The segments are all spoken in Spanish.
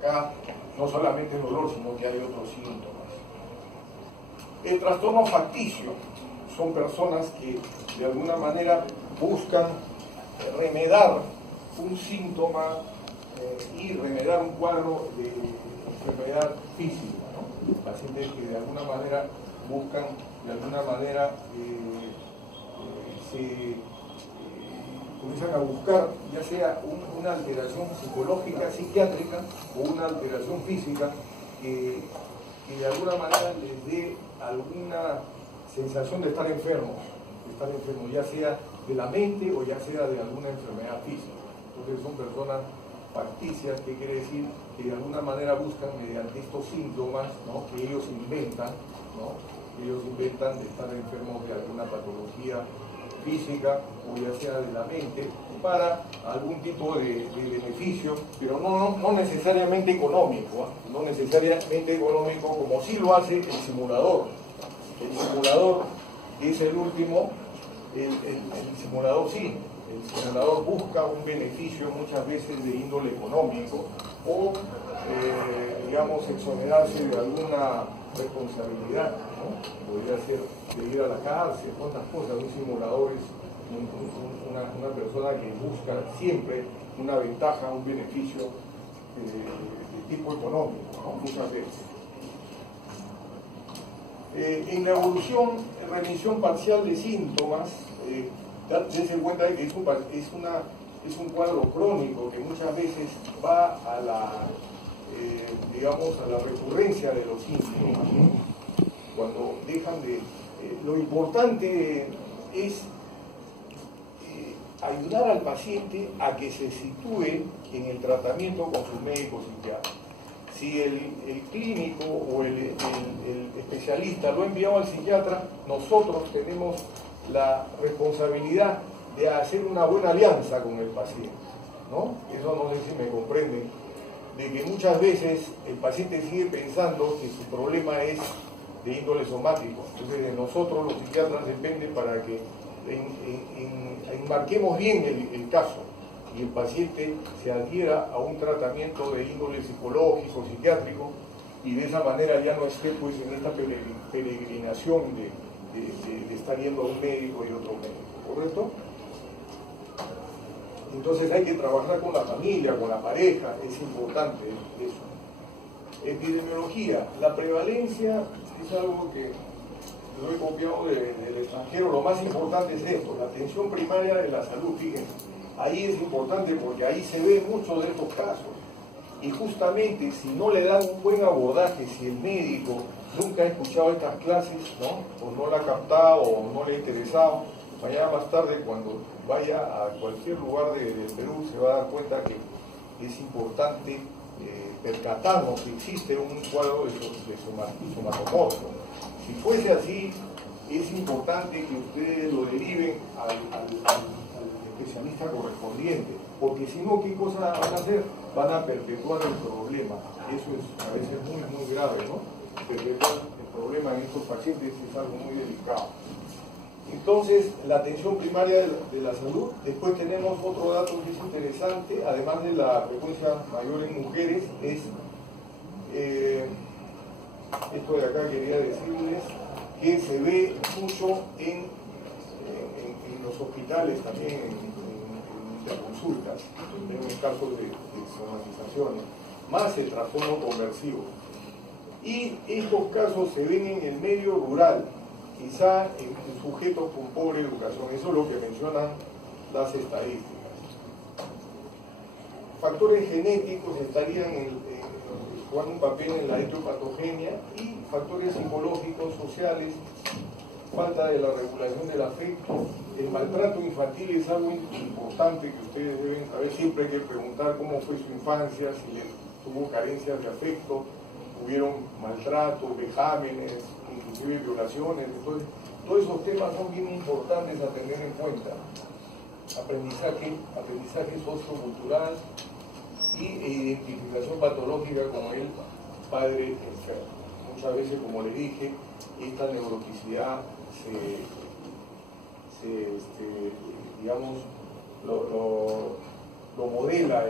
acá no solamente el dolor, sino que hay otros síntomas. El trastorno facticio son personas que de alguna manera buscan remediar un síntoma y remediar un cuadro de enfermedad física, ¿no? Pacientes que de alguna manera buscan, de alguna manera comienzan a buscar ya sea una alteración psicológica, psiquiátrica o una alteración física que de alguna manera les dé alguna sensación de estar enfermos, ya sea de la mente o ya sea de alguna enfermedad física. Entonces son personas facticias, que quiere decir que de alguna manera buscan mediante estos síntomas, ¿no?, que ellos inventan, ¿no?, ellos inventan de estar enfermos de alguna patología física o ya sea de la mente para algún tipo de beneficio, pero no necesariamente económico, ¿eh? No necesariamente económico como sí lo hace el simulador. El simulador es el último, el simulador sí, el simulador busca un beneficio muchas veces de índole económico o, digamos, exonerarse de alguna responsabilidad, ¿no? Podría ser de ir a la cárcel, cuántas cosas. Un simulador es una persona que busca siempre una ventaja, un beneficio de tipo económico, ¿no?, muchas veces. En la evolución, remisión parcial de síntomas, dense cuenta de que es un cuadro crónico que muchas veces va a la, digamos, a la recurrencia de los síntomas, ¿no? Cuando dejan de... lo importante es ayudar al paciente a que se sitúe en el tratamiento con su médico psiquiatra. Si el clínico o el especialista lo ha enviado al psiquiatra, nosotros tenemos la responsabilidad de hacer una buena alianza con el paciente, ¿no? Eso no sé si me comprenden, de que muchas veces el paciente sigue pensando que su problema es de índole somático. Entonces de nosotros los psiquiatras depende para que enmarquemos bien el caso y el paciente se adhiera a un tratamiento de índole psicológico, psiquiátrico, y de esa manera ya no esté pues en esta peregrinación de estar yendo a un médico y otro médico, ¿correcto? Entonces hay que trabajar con la familia, con la pareja, es importante eso. Epidemiología, la prevalencia es algo que lo he copiado del extranjero. Lo más importante es esto, la atención primaria de la salud. Fíjense, ahí es importante porque ahí se ven muchos de estos casos. Y justamente si no le dan un buen abordaje, si el médico nunca ha escuchado estas clases, ¿no?, o no la ha captado o no le ha interesado, mañana más tarde cuando vaya a cualquier lugar del Perú se va a dar cuenta que es importante percatarnos que existe un cuadro de somatomorfo. Si fuese así, es importante que ustedes lo deriven al especialista correspondiente, porque si no, ¿qué cosa van a hacer? Van a perpetuar el problema. Eso es a veces muy grave, ¿no? Perpetuar el problema en estos pacientes es algo muy delicado. Entonces, la atención primaria de la salud. Después tenemos otro dato que es interesante, además de la frecuencia mayor en mujeres, es esto de acá. Quería decirles que se ve mucho en los hospitales, también en interconsultas, en casos de somatizaciones, más el trastorno conversivo. Y estos casos se ven en el medio rural, quizá en sujetos con pobre educación. Eso es lo que mencionan las estadísticas. Factores genéticos estarían jugando un papel en la etiopatogenia, y factores psicológicos, sociales, falta de la regulación del afecto. El maltrato infantil es algo importante que ustedes deben saber. Siempre hay que preguntar cómo fue su infancia, si tuvo carencias de afecto, hubieron maltrato, vejámenes, inclusive violaciones. Entonces, todos esos temas son bien importantes a tener en cuenta. Aprendizaje sociocultural y identificación patológica con el padre enfermo. Muchas veces, como les dije, esta neuroticidad digamos, lo modela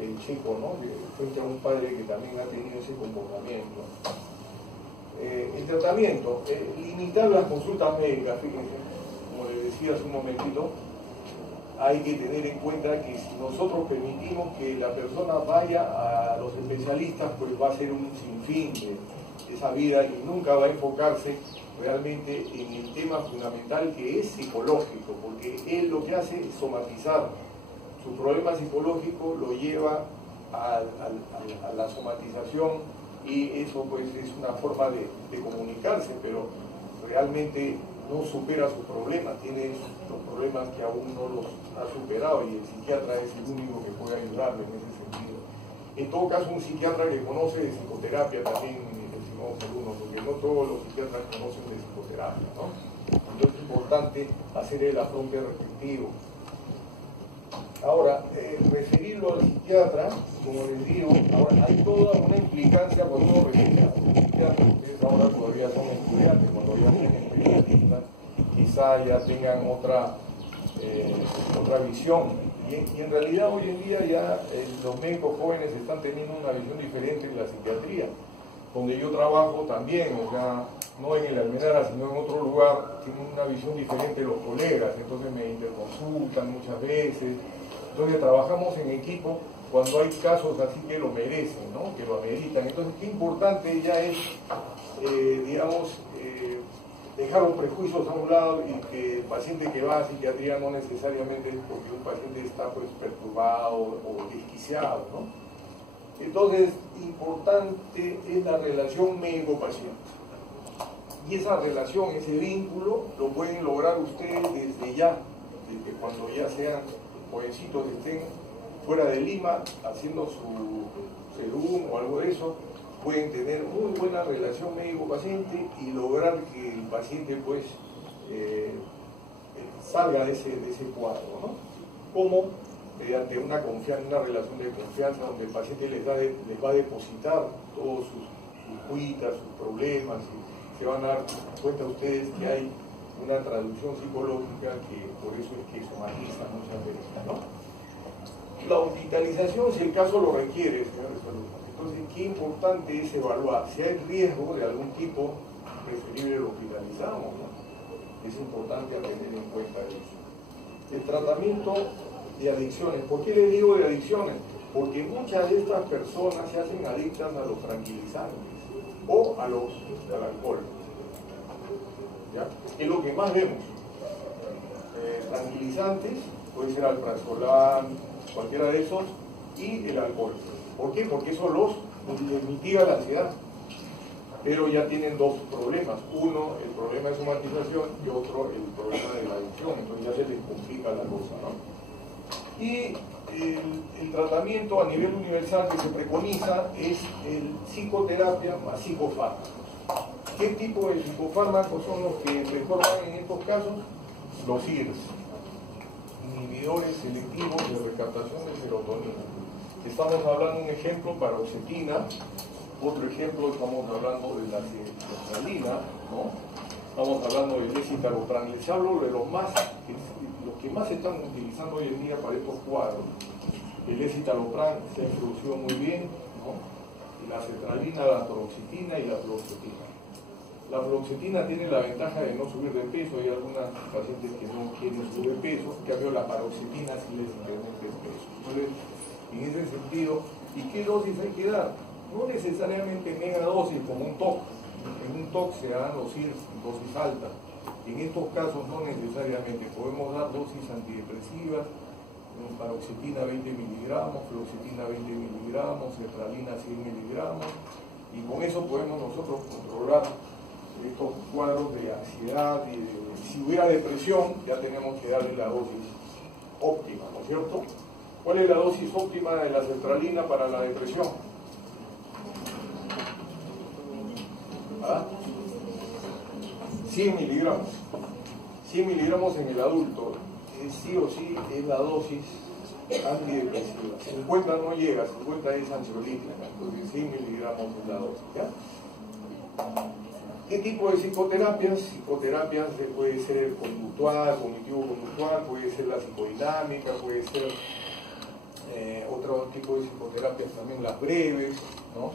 el chico, ¿no? Frente a un padre que también ha tenido ese comportamiento. El tratamiento, limitar las consultas médicas, fíjense, como les decía hace un momentito, hay que tener en cuenta que si nosotros permitimos que la persona vaya a los especialistas, pues va a ser un sinfín de esa vida y nunca va a enfocarse realmente en el tema fundamental que es psicológico, porque él lo que hace es somatizar. Su problema psicológico lo lleva a la somatización y eso pues es una forma de comunicarse, pero realmente no supera sus problemas, tiene los problemas que aún no los ha superado y el psiquiatra es el único que puede ayudarle en ese sentido. En todo caso, un psiquiatra que conoce de psicoterapia también, estimamos algunos, porque no todos los psiquiatras conocen de psicoterapia, ¿no? Entonces es importante hacer el afronte respectivo. Ahora, referirlo al psiquiatra, como les digo, ahora hay toda una implicancia cuando uno refiere a un psiquiatra. Ustedes ahora todavía son estudiantes, cuando ya sean especialistas, quizá ya tengan otra visión. Y en realidad hoy en día ya los médicos jóvenes están teniendo una visión diferente de la psiquiatría. Donde yo trabajo también, o sea, no en el Almenara, sino en otro lugar, tienen una visión diferente de los colegas, entonces me interconsultan muchas veces. Entonces trabajamos en equipo cuando hay casos así que lo merecen, ¿no? Que lo ameritan. Entonces, qué importante ya es, dejar los prejuicios a un lado y que el paciente que va a psiquiatría no necesariamente es porque un paciente está pues perturbado o desquiciado, ¿no? Entonces, importante es la relación médico-paciente. Y esa relación, ese vínculo, lo pueden lograr ustedes desde ya, desde cuando ya sean jovencitos, estén fuera de Lima, haciendo su serum o algo de eso, pueden tener muy buena relación médico-paciente y lograr que el paciente pues salga de ese cuadro, ¿no? Como mediante una relación de confianza donde el paciente les va a depositar todos sus cuitas, sus problemas, y se van a dar cuenta ustedes que hay una traducción psicológica que por eso es que somatiza muchas veces, ¿no? La hospitalización, si el caso lo requiere, señores saludos. Entonces, qué importante es evaluar si hay riesgo de algún tipo, preferible lo hospitalizamos, ¿no? Es importante tener en cuenta eso. El tratamiento de adicciones. ¿Por qué les digo de adicciones? Porque muchas de estas personas se hacen adictas a los tranquilizantes o al alcohol. ¿Ya? Es lo que más vemos. Tranquilizantes, puede ser alprazolam, cualquiera de esos, y el alcohol. ¿Por qué? Porque eso les mitiga la ansiedad. Pero ya tienen dos problemas. Uno, el problema de somatización, y otro, el problema de la adicción. Entonces ya se les complica la cosa, ¿no? Y el tratamiento a nivel universal que se preconiza es el psicoterapia más psicofármacos. ¿Qué tipo de psicofármacos son los que mejor van en estos casos? Los IRS, inhibidores selectivos de recaptación de serotonina. Estamos hablando de un ejemplo, paroxetina. Otro ejemplo, estamos hablando de la sertralina, ¿no? Estamos hablando del escitalopram. Les hablo de los que más se están utilizando hoy en día para estos cuadros. El escitalopram se ha introducido muy bien, ¿no? Y la sertralina, la paroxetina y la fluoxetina. La fluoxetina tiene la ventaja de no subir de peso. Hay algunas pacientes que no quieren subir de peso, en cambio la paroxetina sí les incrementa el peso. Entonces, en ese sentido, ¿y qué dosis hay que dar? No necesariamente megadosis como un TOC. En un TOC se dan los IRS en dosis altas. En estos casos no necesariamente. Podemos dar dosis antidepresivas, paroxetina 20 miligramos, fluoxetina 20 miligramos, sertralina 100 miligramos, y con eso podemos nosotros controlar estos cuadros de ansiedad y si hubiera depresión ya tenemos que darle la dosis óptima, ¿no es cierto? ¿Cuál es la dosis óptima de la sertralina para la depresión? ¿Ah? 100 miligramos. 100 miligramos en el adulto, sí o sí es la dosis antidepresiva. 50 no llega, 50 es ansiolítica, entonces 100 miligramos es la dosis, ¿ya? ¿Qué tipo de psicoterapias? Psicoterapias puede ser conductual, cognitivo-conductual, puede ser la psicodinámica, puede ser Otro tipo de psicoterapias también las breves, ¿no?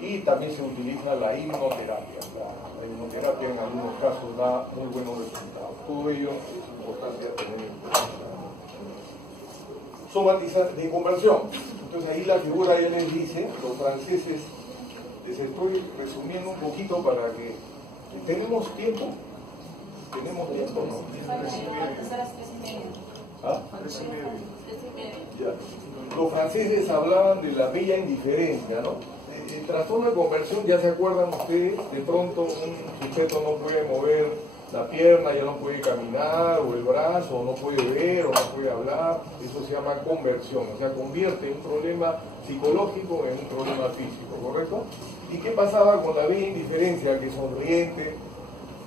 Y también se utiliza la hipnoterapia. La hipnoterapia en algunos casos da muy buenos resultados. Todo ello es importante tener en cuenta. Somatizar de conversión. Entonces ahí la figura ya les dice, los franceses, les estoy resumiendo un poquito para que... ¿Tenemos tiempo? ¿Tenemos tiempo, no? ¿Ah? Ya. Los franceses hablaban de la bella indiferencia, ¿no? El trastorno de conversión, ya se acuerdan ustedes, de pronto un sujeto no puede mover la pierna, ya no puede caminar, o el brazo, o no puede ver, o no puede hablar, eso se llama conversión, o sea, convierte un problema psicológico en un problema físico, ¿correcto? ¿Y qué pasaba con la bella indiferencia? Que sonriente,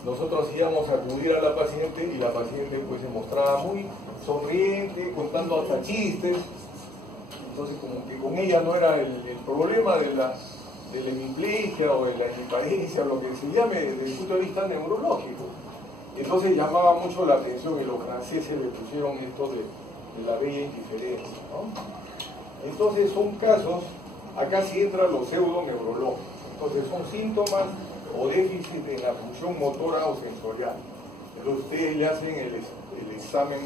nosotros íbamos a acudir a la paciente y la paciente pues se mostraba muy sonriente, contando hasta chistes. Entonces como que con ella no era el problema de la hemiplegia o de la hemiparesia, o lo que se llame desde el punto de vista neurológico. Entonces llamaba mucho la atención y los franceses le pusieron esto de la bella indiferencia, ¿no? Entonces son casos, acá sí entran los pseudoneurológicos. Entonces son síntomas o déficit en la función motora o sensorial. Entonces ustedes le hacen el examen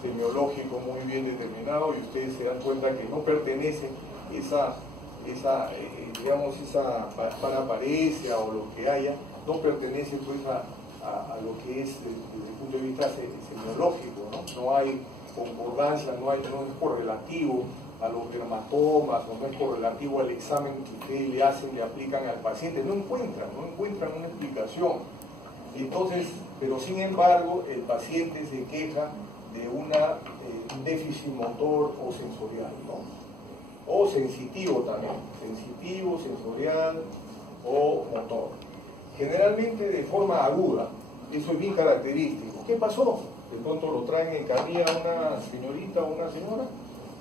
semiológico muy bien determinado y ustedes se dan cuenta que no pertenece esa paraparesia o lo que haya, no pertenece pues a lo que es desde el punto de vista semiológico, ¿no? No hay concordancia, no es correlativo a los dermatomas o no es correlativo al examen que ustedes le hacen, le aplican al paciente, no encuentran una explicación. Entonces, pero sin embargo, el paciente se queja de un déficit motor o sensorial, ¿no? O sensitivo también, sensitivo, sensorial o motor. Generalmente de forma aguda, eso es bien característico. ¿Qué pasó? De pronto lo traen en camilla una señorita o una señora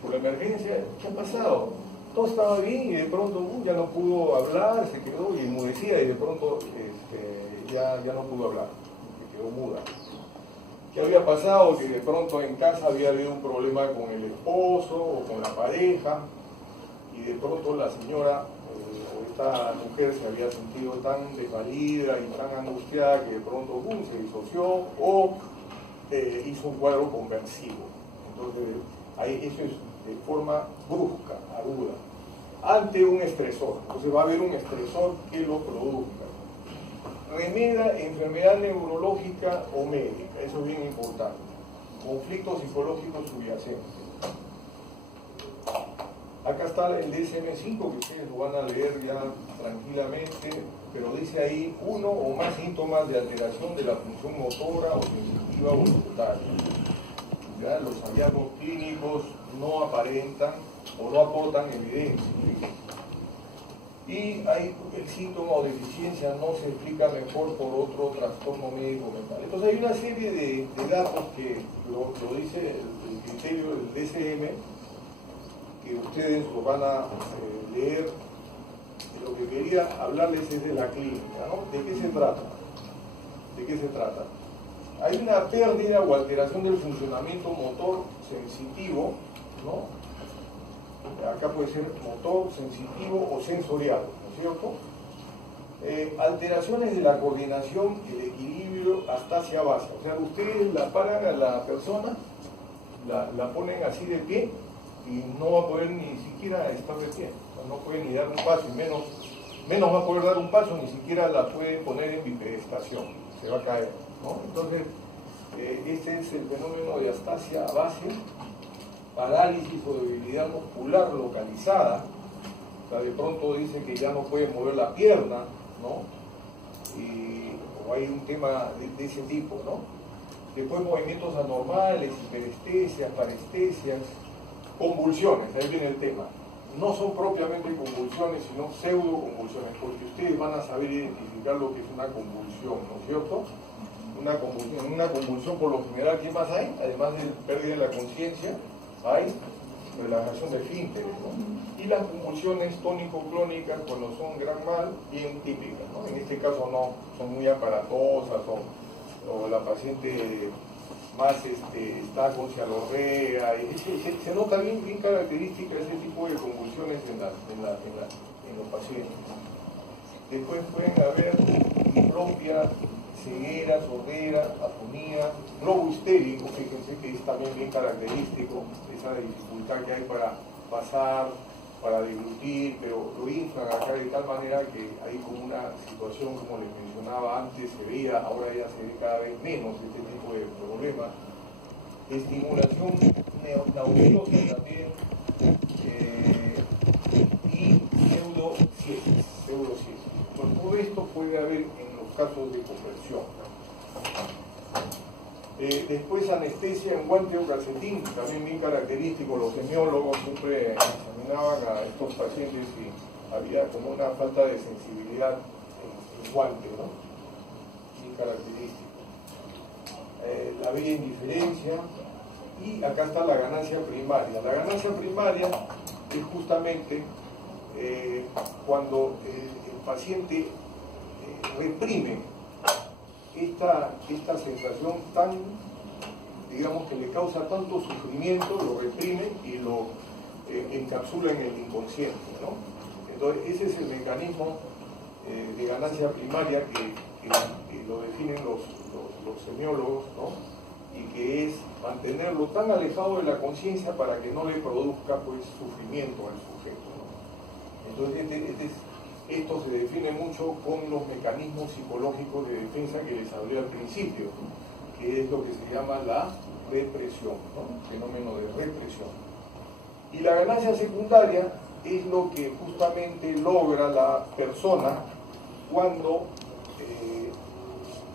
por la emergencia. ¿Qué ha pasado? Todo estaba bien y de pronto ya no pudo hablar, se quedó y enmudecía y de pronto ya no pudo hablar, se quedó muda. ¿Qué había pasado? Que de pronto en casa había habido un problema con el esposo o con la pareja y de pronto la señora o esta mujer se había sentido tan desvalida y tan angustiada que de pronto se disoció o hizo un cuadro conversivo. Entonces, eso es de forma brusca, aguda, ante un estresor. Entonces va a haber un estresor que lo produzca. Remeda enfermedad neurológica o médica, eso es bien importante. Conflictos psicológicos subyacentes. Acá está el DSM-5, que ustedes lo van a leer ya tranquilamente, pero dice ahí uno o más síntomas de alteración de la función motora o sensitiva voluntaria. ¿Ya? Los hallazgos clínicos no aparentan o no aportan evidencia. Y hay el síntoma o deficiencia no se explica mejor por otro trastorno médico mental. Entonces hay una serie de datos que lo dice el criterio del DSM, que ustedes lo van a leer. Lo que quería hablarles es de la clínica, ¿no? ¿De qué se trata? ¿De qué se trata? Hay una pérdida o alteración del funcionamiento motor sensitivo, ¿no? Acá puede ser motor, sensitivo o sensorial, ¿no es cierto? Alteraciones de la coordinación y el equilibrio hasta hacia base. O sea, ustedes la paran a la persona, la ponen así de pie y no va a poder ni siquiera estar de pie. O sea, no puede ni dar un paso y menos va a poder dar un paso, ni siquiera la puede poner en bipedestación, se va a caer, ¿no? Entonces, este es el fenómeno de astasia base, parálisis o debilidad muscular localizada. O sea, de pronto dice que ya no puede mover la pierna, ¿no? O hay un tema de ese tipo, ¿no? Después movimientos anormales, hiperestesias, parestesias, convulsiones, ahí viene el tema. No son propiamente convulsiones, sino pseudoconvulsiones, porque ustedes van a saber identificar lo que es una convulsión, ¿no es cierto? Una convulsión por lo general, ¿qué más hay? Además de pérdida de la conciencia, hay relajación de esfínteres, ¿no? Y las convulsiones tónico-clónicas, cuando son gran mal, bien típicas, ¿no? En este caso no, son muy aparatosas o la paciente más está con cialorrea, se nota bien característica ese tipo de convulsiones en los pacientes. Después pueden haber diplopia, ceguera, sordera, afonía, globo histérico, fíjense que es también bien característico, esa dificultad que hay para pasar, para deglutir, pero lo inflan acá de tal manera que hay como una situación, como les mencionaba antes, se veía, ahora ya se ve cada vez menos este tipo de problemas. Estimulación nauseosa también, y pseudociesis. Bueno, todo esto puede haber en los casos de conversión. Después anestesia en guante o calcetín, también bien característico. Los semiólogos siempre examinaban a estos pacientes y había como una falta de sensibilidad en guante, ¿no? Bien característico. La bella indiferencia, y acá está la ganancia primaria. La ganancia primaria es justamente cuando el paciente reprime esta sensación tan, digamos, que le causa tanto sufrimiento, lo reprime y lo encapsula en el inconsciente, ¿no? Entonces ese es el mecanismo de ganancia primaria que lo definen los semiólogos, ¿no? Y que es mantenerlo tan alejado de la conciencia para que no le produzca pues sufrimiento al sujeto, ¿no? Entonces esto se define mucho con los mecanismos psicológicos de defensa que les hablé al principio, que es lo que se llama la represión, ¿no? Fenómeno de represión. Y la ganancia secundaria es lo que justamente logra la persona cuando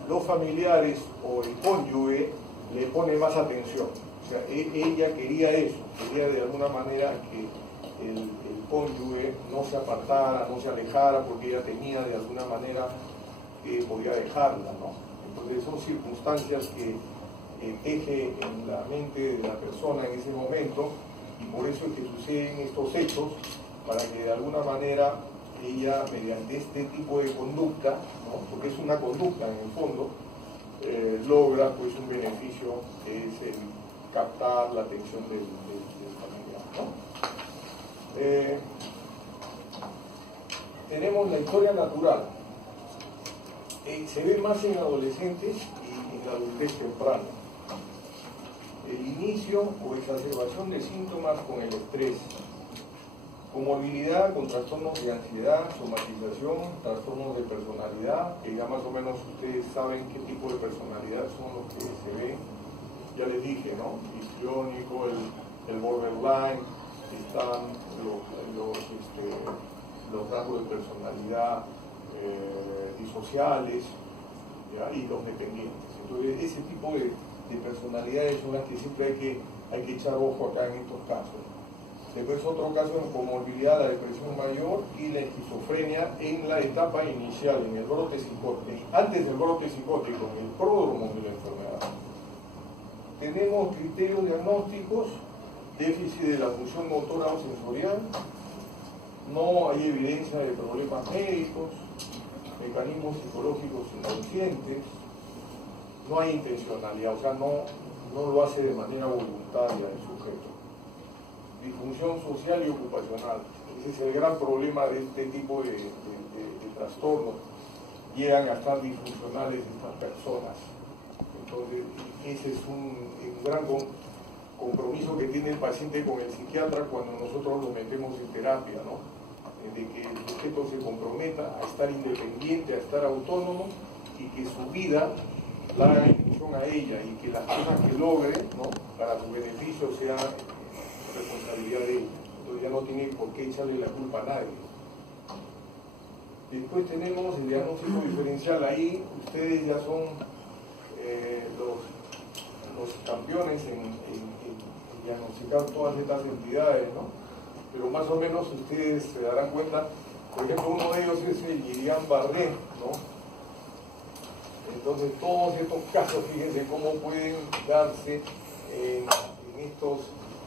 los familiares o el cónyuge le pone más atención. O sea, ella quería eso, quería de alguna manera que el cónyuge no se apartara, no se alejara, porque ella tenía de alguna manera que podía dejarla, ¿no? Entonces son circunstancias que teje en la mente de la persona en ese momento, y por eso es que suceden estos hechos, para que de alguna manera ella, mediante este tipo de conducta, ¿no? Porque es una conducta en el fondo, logra pues un beneficio que es el captar la atención del familiar, ¿no? Tenemos la historia natural. Se ve más en adolescentes y en la adultez temprana. El inicio o exacerbación de síntomas con el estrés, comorbilidad con trastornos de ansiedad, somatización, trastornos de personalidad, que ya más o menos ustedes saben qué tipo de personalidad son los que se ven. Ya les dije, ¿no? Histriónico, el borderline, están los rasgos de personalidad disociales, ¿ya? Y los dependientes. Entonces ese tipo de personalidades son las que siempre hay que echar ojo acá en estos casos. Después otro caso en comorbilidad, la depresión mayor y la esquizofrenia en la etapa inicial, en el brote psicótico, antes del brote psicótico, en el pródromo de la enfermedad. Tenemos criterios diagnósticos: déficit de la función motora o sensorial, no hay evidencia de problemas médicos, mecanismos psicológicos inconscientes, no hay intencionalidad, o sea, no lo hace de manera voluntaria el sujeto. Disfunción social y ocupacional. Ese es el gran problema de este tipo de trastornos. Llegan a estar disfuncionales estas personas. Entonces, ese es un gran compromiso que tiene el paciente con el psiquiatra cuando nosotros lo metemos en terapia, ¿no? De que el sujeto se comprometa a estar independiente, a estar autónomo, y que su vida la haga en función a ella, y que las cosas que logre, ¿no? Para su beneficio sea responsabilidad de ella. Entonces ya no tiene por qué echarle la culpa a nadie. Después tenemos el diagnóstico diferencial. Ahí ustedes ya son los campeones en diagnosticar todas estas entidades, ¿no? Pero más o menos ustedes se darán cuenta. Por ejemplo, uno de ellos es el Guillain-Barré, ¿no? Entonces todos estos casos, fíjense cómo pueden darse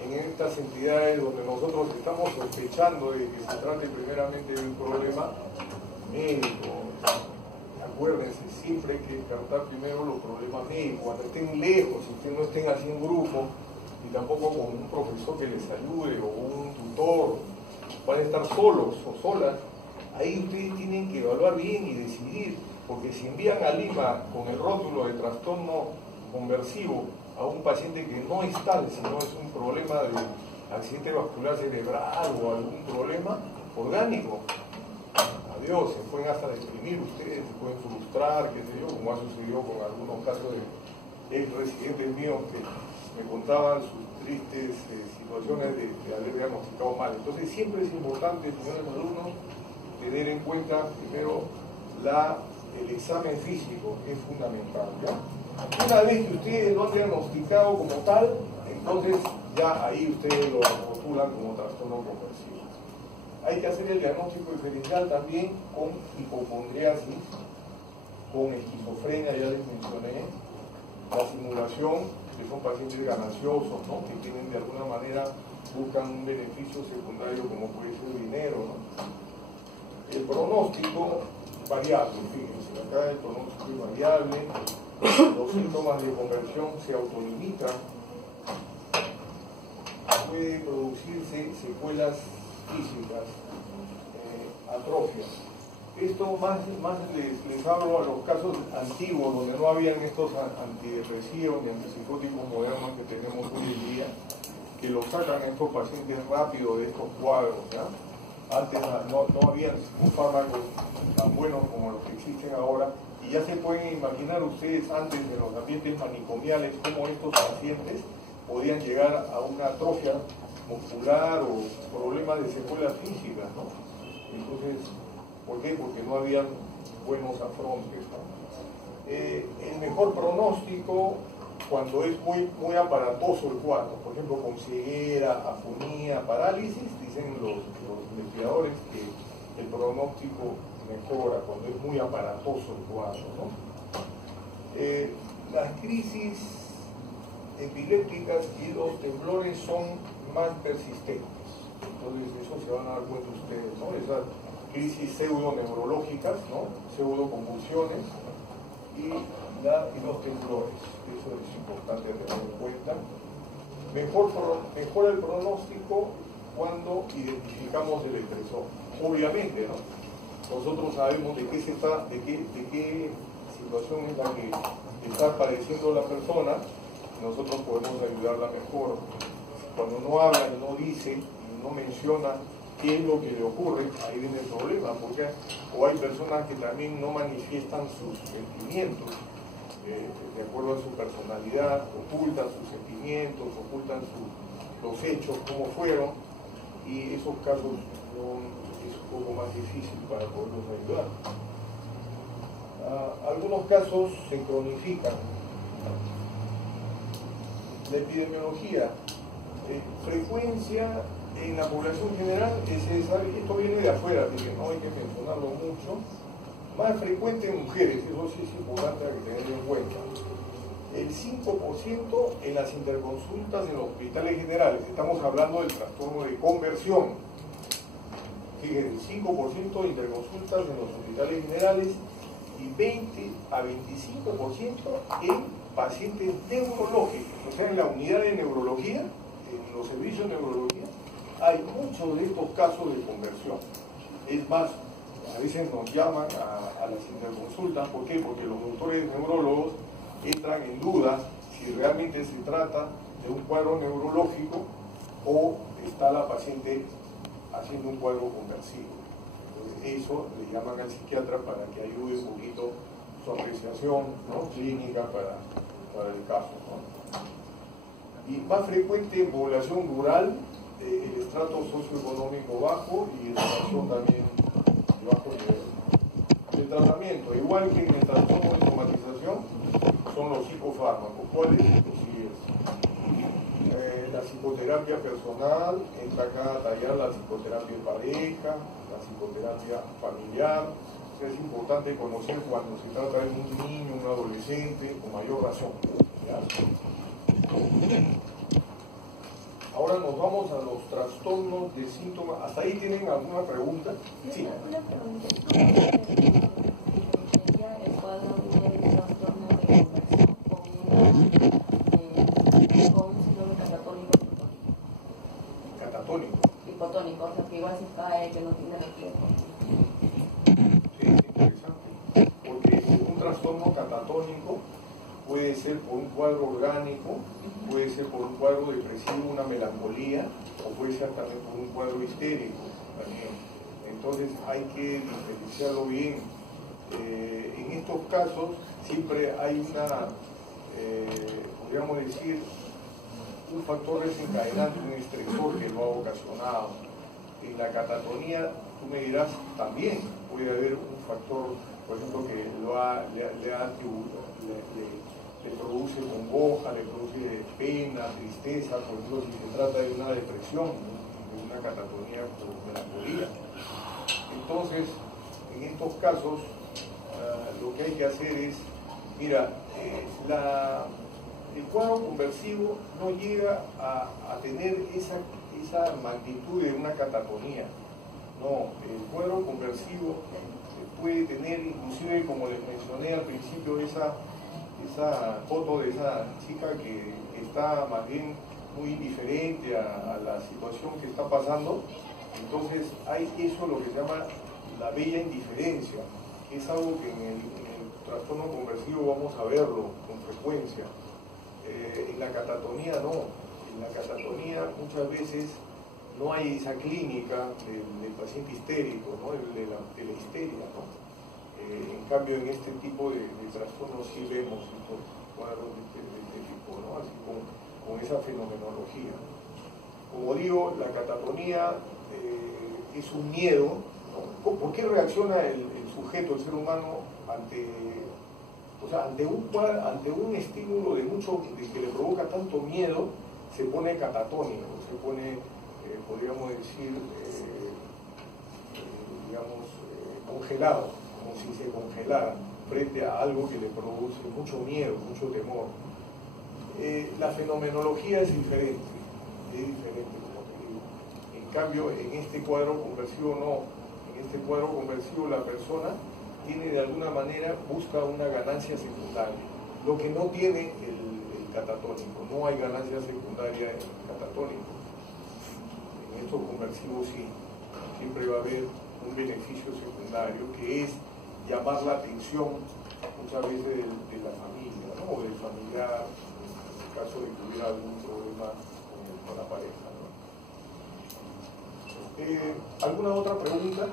en estas entidades donde nosotros estamos sospechando de que se trate primeramente de un problema médico. acuérdense, siempre hay que descartar primero los problemas médicos, cuando estén lejos, si no estén así en grupo, y tampoco con un profesor que les ayude o un tutor, van a estar solos o solas, ahí ustedes tienen que evaluar bien y decidir, porque si envían a Lima con el rótulo de trastorno conversivo a un paciente que no es tal, sino es un problema de accidente vascular cerebral o algún problema orgánico, adiós, se pueden hasta deprimir ustedes, se pueden frustrar, qué sé yo, como ha sucedido con algunos casos de ex residentes míos que me contaban sus tristes situaciones de haber diagnosticado mal. Entonces siempre es importante, señores alumnos, tener en cuenta primero el examen físico, es fundamental, ¿ya? Una vez que ustedes lo han diagnosticado como tal, entonces ya ahí ustedes lo rotulan como trastorno conversivo. Hay que hacer el diagnóstico diferencial también con hipocondriasis, con esquizofrenia, ya les mencioné, la simulación, que son pacientes gananciosos, ¿no? Que tienen de alguna manera, buscan un beneficio secundario como puede ser dinero, ¿no? El pronóstico variable, fíjense, acá el pronóstico es variable, los síntomas de conversión se autolimitan, puede producirse secuelas físicas, atrofias. Esto más les hablo a los casos antiguos, donde no habían estos antidepresivos ni antipsicóticos modernos que tenemos hoy en día, que los sacan a estos pacientes rápido de estos cuadros, ¿ya? Antes no había un fármaco tan buenos como los que existen ahora, y ya se pueden imaginar ustedes antes de los ambientes manicomiales cómo estos pacientes podían llegar a una atrofia muscular o problemas de secuelas físicas, ¿no? Entonces, ¿por qué? Porque no habían buenos afrontes, ¿no? El mejor pronóstico cuando es muy aparatoso el cuadro, por ejemplo con ceguera, afonía, parálisis, dicen los investigadores que el pronóstico mejora cuando es muy aparatoso el cuadro, ¿no? Las crisis epilépticas y los temblores son más persistentes, entonces eso se van a dar cuenta ustedes, ¿no? Esas crisis pseudo-neurológicas, ¿no? Pseudo-convulsiones y los temblores, eso es importante tener en cuenta. Mejora el pronóstico cuando identificamos el estresor, obviamente, ¿no? Nosotros sabemos de qué situación es la que está padeciendo la persona, nosotros podemos ayudarla mejor. Cuando no habla, no dice, no menciona qué es lo que le ocurre, ahí viene el problema, porque o hay personas que también no manifiestan sus sentimientos, de acuerdo a su personalidad, ocultan sus sentimientos, ocultan los hechos, cómo fueron, y esos casos es un poco más difícil para poderlos ayudar. Algunos casos se cronifican. La epidemiología, frecuencia en la población general, esto viene de afuera, así que no hay que mencionarlo mucho. Más frecuente en mujeres, eso sí es importante tenerlo en cuenta. El 5% en las interconsultas en los hospitales generales, estamos hablando del trastorno de conversión. Fíjense, 5% de interconsultas en los hospitales generales y 20 a 25% en pacientes neurológicos, o sea, en la unidad de neurología, en los servicios de neurología, hay muchos de estos casos de conversión. Es más, a veces nos llaman a las interconsultas, ¿por qué? Porque los doctores neurólogos entran en duda si realmente se trata de un cuadro neurológico o está la paciente haciendo un cuadro conversivo. Entonces, eso le llaman al psiquiatra para que ayude un poquito su apreciación, ¿no? Clínica para el caso, ¿no? Y más frecuente en población rural, el estrato socioeconómico bajo y educación también de bajo nivel. El tratamiento, igual que en el trastorno de somatización, son los psicofármacos. ¿Cuáles? Los siguientes. La psicoterapia personal, entra acá a tallar la psicoterapia de pareja, la psicoterapia familiar. O sea, es importante conocer cuando se trata de un niño, un adolescente, con mayor razón, ¿ya? Ahora nos vamos a los trastornos de síntomas. ¿Hasta ahí tienen alguna pregunta? Sí. Una pregunta. trastorno catatónico puede ser por un cuadro orgánico, puede ser por un cuadro depresivo, una melancolía, o puede ser también por un cuadro histérico también. Entonces hay que diferenciarlo bien. En estos casos siempre hay podríamos decir, un factor desencadenante, un estresor que lo ha ocasionado. En la catatonía, tú me dirás, también puede haber un factor, por ejemplo, que le produce congoja, le produce pena, tristeza, por ejemplo, si se trata de una depresión, de una catatonía por melancolía. Entonces, en estos casos, lo que hay que hacer es, mira, el cuadro conversivo no llega a tener esa magnitud de una catatonía. No, el cuadro conversivo puede tener, inclusive como les mencioné al principio, esa foto de esa chica que está más bien muy indiferente a la situación que está pasando. Entonces hay eso, lo que se llama la bella indiferencia. Es algo que en el trastorno conversivo vamos a verlo con frecuencia. En la catatonía no. En la catatonía muchas veces no hay esa clínica del paciente histérico, ¿no? de la histeria, ¿no? En cambio, en este tipo de trastornos sí vemos estos cuadros de este tipo, ¿no? Así con esa fenomenología. Como digo, la catatonía es un miedo, ¿no? ¿Por qué reacciona el sujeto, el ser humano, ante un estímulo de que le provoca tanto miedo? Se pone catatónico, se pone, podríamos decir, congelado, como si se congelara frente a algo que le produce mucho miedo, mucho temor. La fenomenología es diferente, como te digo. En cambio, en este cuadro conversivo no. En este cuadro conversivo la persona tiene, de alguna manera, busca una ganancia secundaria, lo que no tiene el catatónico. No hay ganancia secundaria en el catatónico. En estos conversivos sí, siempre va a haber un beneficio secundario, que es llamar la atención muchas veces de la familia, ¿no? O del familiar, en el caso de que hubiera algún problema con la pareja, ¿no? ¿Alguna otra pregunta?